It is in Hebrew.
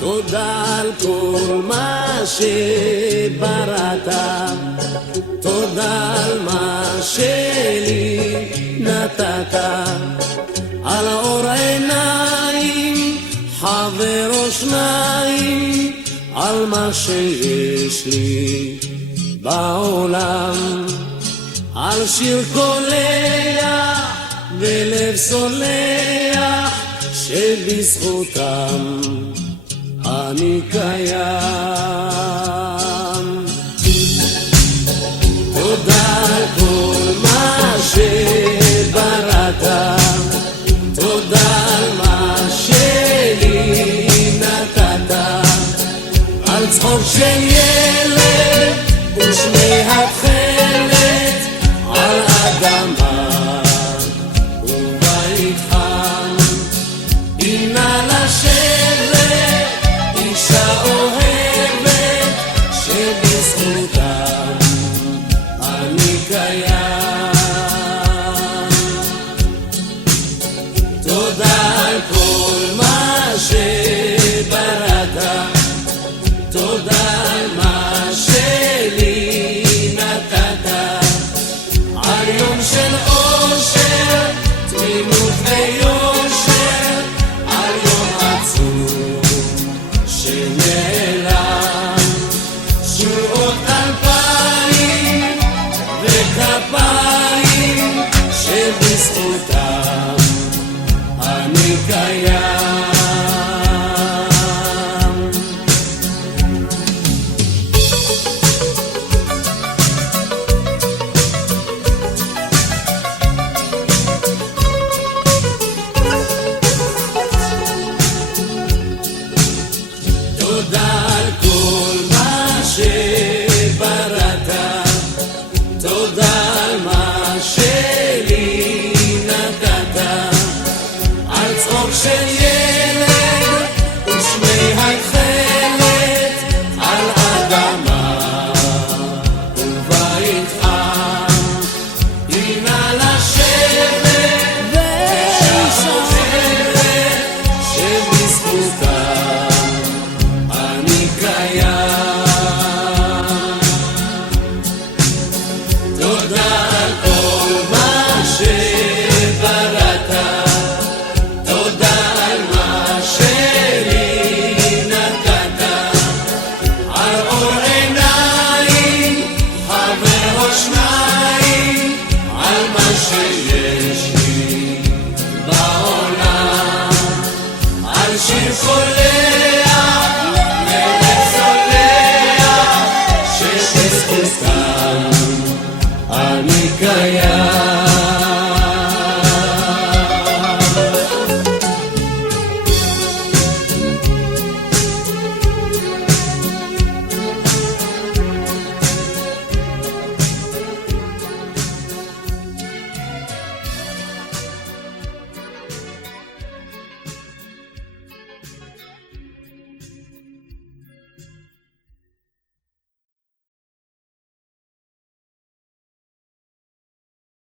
תודה על כל מה שבראת, תודה על מה שלי נתת, על אור עיניים, חבר או שניים, על מה שיש לי בעולם, על שיר קולח ולב סולח שבזכותם אני קיים. תודה על כל מה שבראת, תודה על מה שלי נתת, על צחוק של ילד ושמי התכלת, על אדמה ובית חם, הנה לשבת אישה אוהבת שבזכותם אני קיים. תודה על כל מה שבראת, תודה על מה שלי נתת, על יום של אושר, תמימות ויושר, על יום עצוב שנעלם, שורות 2000 וכפיים שבזכותם אני קיים. תודה על כל מה שבראת, תודה על מה שלי נתת, על צחוק של ילד ושמי התכלת, על אדמה ובית חם, הנה לשבת ואישה אוהבת שבזכותם אני קיים. תודה על כל מה שבראת, תודה על מה שלי נתת, על אור עיניים, חבר או שניים, על מה שיש לי בעולם, על שיר קולח ולב סולח שבזכותם אני קיים.